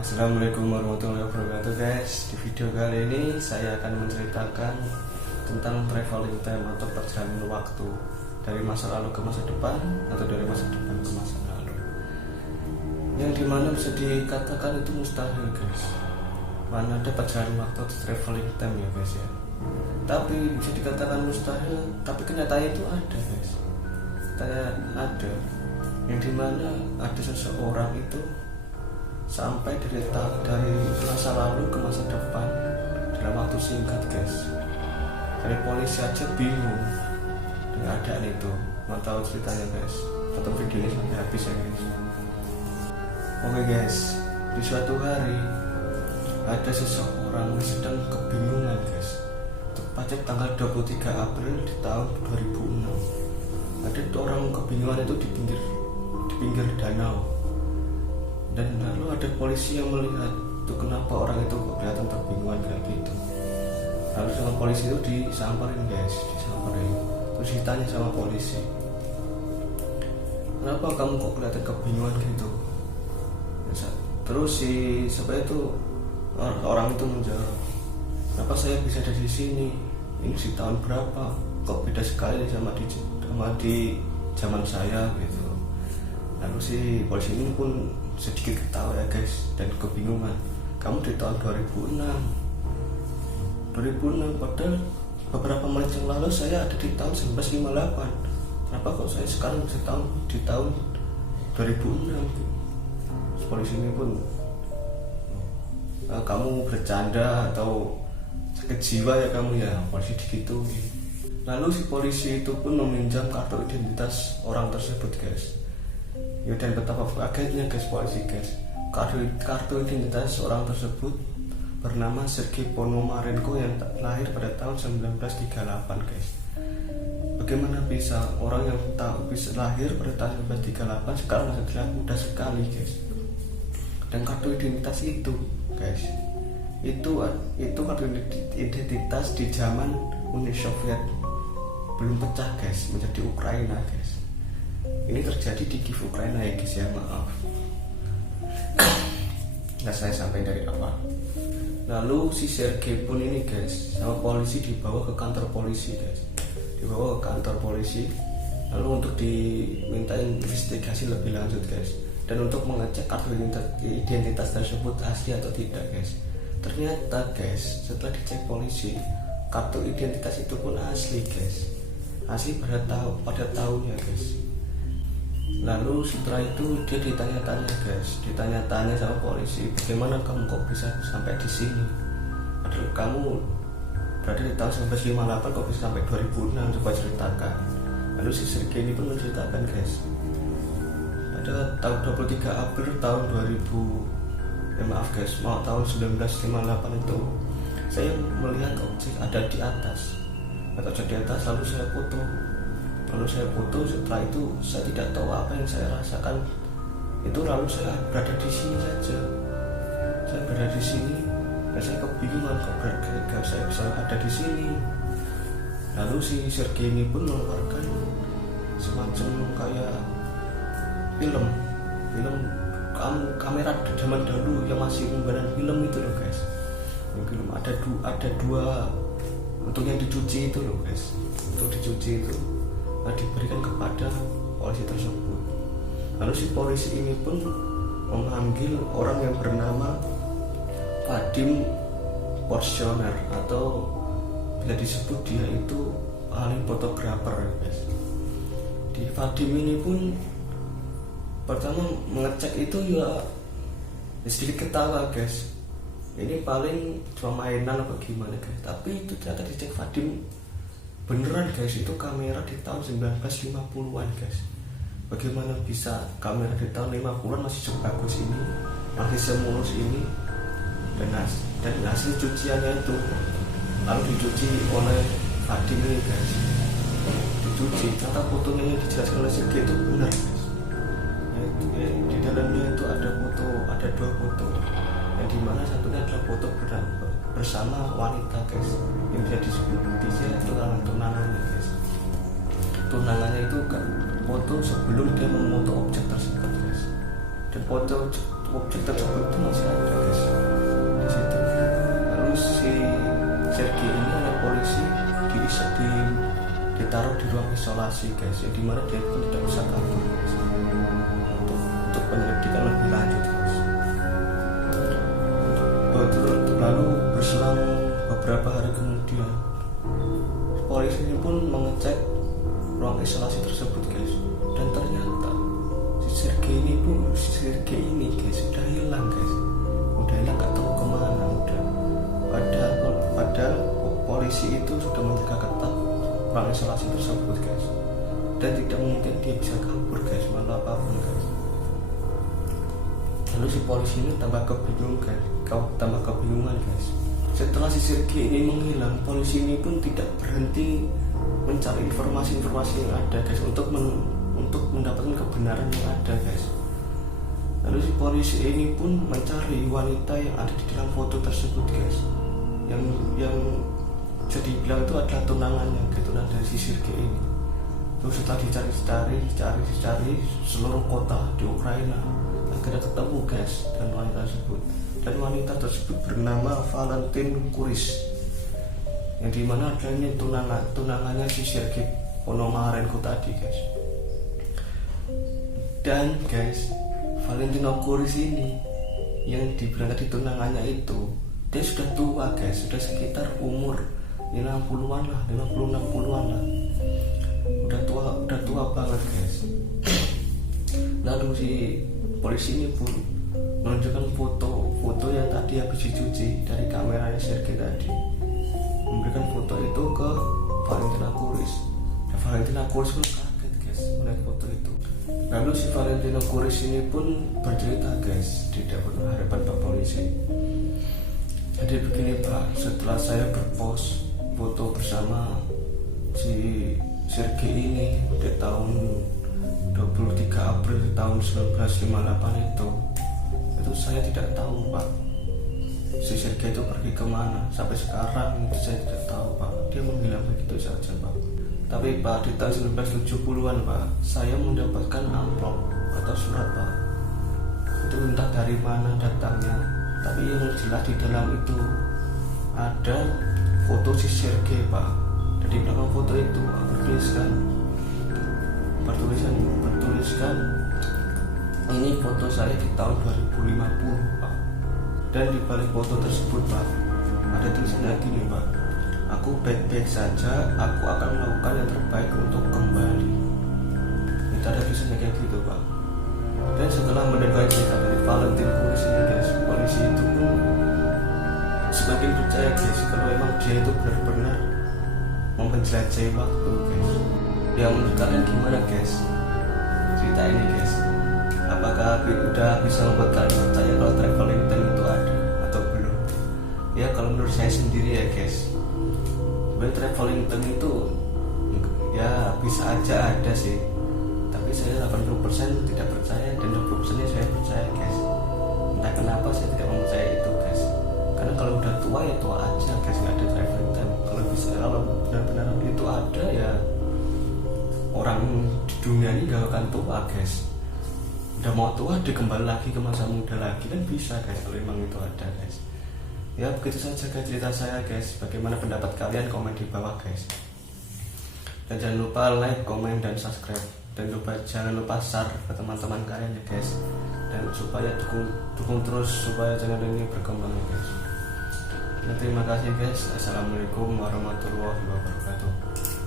Assalamualaikum warahmatullahi wabarakatuh guys. Di video kali ini saya akan menceritakan tentang traveling time atau perjalanan waktu dari masa lalu ke masa depan atau dari masa depan ke masa lalu, yang dimana bisa dikatakan itu mustahil guys. Mana ada perjalanan waktu atau traveling time ya guys ya. Tapi bisa dikatakan mustahil, tapi kenyataannya itu ada guys. Ada yang dimana ada seseorang itu sampai dari masa lalu ke masa depan dalam waktu singkat guys. Dari polisi aja bingung dengan keadaan itu. Mau tahu ceritanya guys? Tonton videonya sampai habis ya guys. Oke guys, di suatu hari ada seseorang yang sedang kebingungan guys. Tepatnya tanggal 23 April di tahun 2006. Ada orang kebingungan itu di pinggir danau. Dan lalu ada polisi yang melihat itu kenapa orang itu kok kelihatan terbingungan kayak gitu. Lalu sama polisi itu disamperin guys, terus ditanya sama polisi, kenapa kamu kok kelihatan kebingungan gitu? Terus sebenarnya itu orang itu menjawab, kenapa saya bisa ada di sini? Ini di tahun berapa? Kok beda sekali sama di zaman saya gitu. Lalu si polisi ini pun sedikit ketawa ya guys, dan kebingungan. Kamu di tahun 2006 padahal beberapa menit yang lalu saya ada di tahun 1958. Kenapa kok saya sekarang bisa di tahun 2006? Polisi ini pun, kamu bercanda atau sakit jiwa ya kamu ya? Polisi digituin. Lalu si polisi itu pun meminjam kartu identitas orang tersebut guys. Ya, dan betapa kagetnya guys polisi guys, kartu identitas orang tersebut bernama Sergei Ponomarenko yang lahir pada tahun 1938 guys. Bagaimana bisa orang yang bisa lahir pada tahun 1938 sekarang masih terlihat muda sekali guys. Dan kartu identitas itu guys, itu kartu identitas di zaman Uni Soviet belum pecah guys menjadi Ukraina guys. Ini terjadi di Kiev, Ukraina ya guys ya, maaf. Nah, saya sampai dari awal. Lalu si Sergei pun ini guys sama polisi dibawa ke kantor polisi guys. Lalu untuk diminta investigasi lebih lanjut guys, dan untuk mengecek kartu identitas tersebut asli atau tidak guys. Ternyata guys, setelah dicek polisi, kartu identitas itu pun asli guys. Asli pada tahunnya guys. Lalu setelah itu dia ditanya-tanya sama polisi, bagaimana kamu kok bisa sampai di sini? Padahal kamu berada di tahun 1958 kok bisa sampai 2006, coba ceritakan. Lalu si Sergei ini pun menceritakan guys, pada tahun 23 April tahun 1958 itu saya melihat objek ada di atas, lalu saya foto. Setelah itu saya tidak tahu apa yang saya rasakan itu, lalu saya berada di sini saja. Saya berada di sini dan saya kebingungan kok saya bisa ada di sini. Lalu si Sergei ini pun mengeluarkan semacam kayak film kamera zaman dahulu yang masih menggunakan film itu loh guys. Film ada dua untuk yang dicuci itu loh guys. Untuk dicuci itu diberikan kepada polisi tersebut. Lalu si polisi ini pun memanggil orang yang bernama Vadim Portioner, atau bisa disebut dia itu ahli fotografer guys. Di Vadim ini pun pertama mengecek itu ya sedikit ketawa guys. Ini paling cuma mainan apa gimana guys. Tapi itu ternyata dicek Vadim beneran guys, itu kamera di tahun 1950-an guys. Bagaimana bisa kamera di tahun 50-an masih sebagus ini, masih semulus ini, dan hasil cuciannya itu lalu dicuci oleh Vadim ini guys. Dicuci, ternyata fotonya yang dijelaskan oleh Sergei itu benar guys. Di dalamnya itu ada dua foto, yang dimana satunya adalah foto bersama wanita guys, yang bisa disebut tunangannya guys. Tunangannya itu kan foto sebelum dia memoto objek tersebut guys. Dan foto objek tersebut itu masih ada ditaruh di ruang isolasi guys, yang dimana dia pun tidak bisa kabur guys, untuk penyelidikan lebih lanjut guys. Lalu berselang beberapa hari kemudian, polisi ini pun mengecek ruang isolasi tersebut guys, dan ternyata si Sergei ini guys sudah hilang guys, nggak tahu kemana udah. Padahal polisi itu sudah menjaga ketat ruang isolasi tersebut guys, dan tidak mungkin dia bisa kabur guys, malah apapun guys. Lalu si polisi ini tambah kebingungan guys. Setelah si Sergei ini menghilang, polisi ini pun tidak berhenti mencari informasi-informasi yang ada guys, untuk mendapatkan kebenaran yang ada guys. Lalu si polisi ini pun mencari wanita yang ada di dalam foto tersebut guys, yang bisa dibilang itu adalah tunangannya, tunangan dari si Sergei ini. Terus setelah dicari seluruh kota di Ukraina, akhirnya ketemu guys dan wanita tersebut bernama Valentin Kuris, yang dimana adanya tunangannya si Sergei Ponomarenko tadi guys. Dan guys, Valentino Kuris ini yang dibilang tadi tunangannya itu, dia sudah tua guys, sudah sekitar umur 50-an lah, 50-60-an lah, udah tua banget guys. Lalu si polisi ini pun menunjukkan foto yang tadi habis dicuci dari kameranya Sergei tadi, memberikan foto itu ke Valentina Kuris, dan Valentina Kuris pun kaget guys melihat foto itu. Lalu si Valentina Kuris ini pun bercerita guys di hadapan Pak polisi. Jadi begini Pak, setelah saya berpos foto bersama si Sergei ini di tahun 23 April tahun 1958 itu saya tidak tahu Pak, si Sergei itu pergi kemana. Sampai sekarang itu saya tidak tahu Pak, dia menghilang begitu saja Pak. Tapi Pak, di tahun 1970-an Pak, saya mendapatkan amplop atau surat Pak, itu entah dari mana datangnya, tapi yang jelas di dalam itu ada foto si Sergei Pak. Dan di belakang foto itu bertuliskan ini foto saya di tahun 2050 Pak. Dan di balik foto tersebut Pak, ada tulisannya gini Pak, aku baik-baik saja, aku akan melakukan yang terbaik untuk kembali. Itu ada tulisannya kayak gitu Pak. Dan setelah mendengar cerita dari Valentin Kuris ini guys, polisi itu pun semakin percaya guys kalau emang dia itu benar-benar menjelajahi waktu guys. Ya menurut kalian gimana guys cerita ini guys? Apakah udah bisa membuat kalian percaya kalau traveling time itu ada atau belum? Ya kalau menurut saya sendiri ya guys, sebenarnya traveling time itu ya bisa aja ada sih, tapi saya 80% tidak percaya dan 20% saya percaya guys. Entah kenapa saya tidak mempercaya itu guys, karena kalau udah tua ya tua aja guys, nggak ada traveling time. Kalau benar-benar itu ada ya orang di dunia ini gak akan tua guys. Udah mau tua dia kembali lagi ke masa muda lagi, kan bisa guys kalau memang itu ada guys. Ya begitu saja guys cerita saya guys. Bagaimana pendapat kalian, komen di bawah guys. Dan jangan lupa like, komen, dan subscribe. Dan jangan lupa share ke teman-teman kalian ya guys. Dan supaya dukung terus supaya channel ini berkembang ya guys. Terima kasih guys. Assalamualaikum warahmatullahi wabarakatuh.